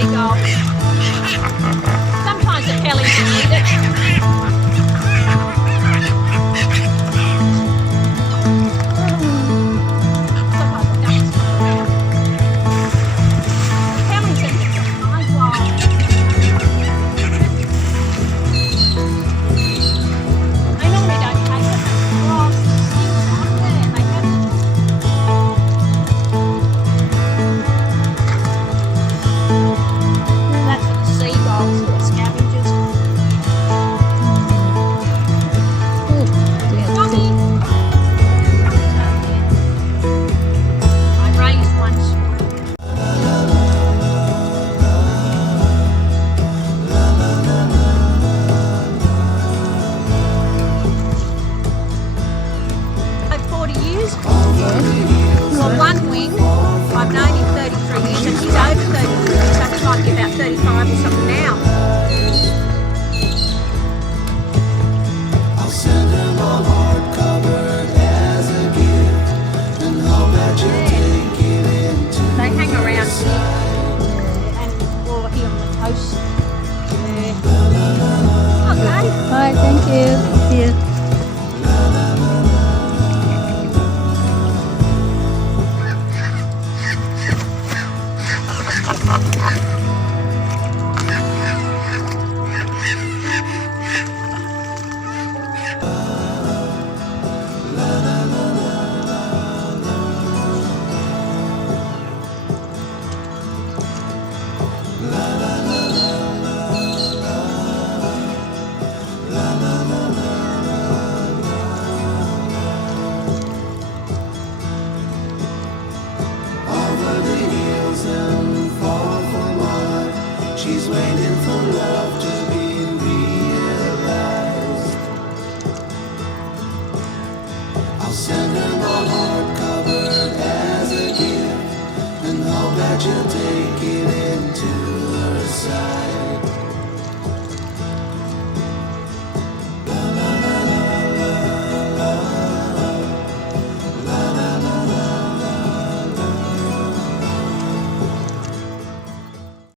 seagull. Sometimes the pellies eat it. Sometimes the ducks come around. The pellies eat it sometimes while they normally don't take it. Well, yeah, they have. That's for the seagulls who are scavengers. Tommy! I raised one small. Like 40 years. Well, one wing, I've known him 33 years and he's over 33 years, so he might be about 35 or something now. I'll send him a hardcover as a gift and hope that you take it into They hang around here and or here on the coast. Yeah. Okay. Alright, thank you. See you. over the hills and far from mine. She's waiting for love to be realized. I'll send her my heart.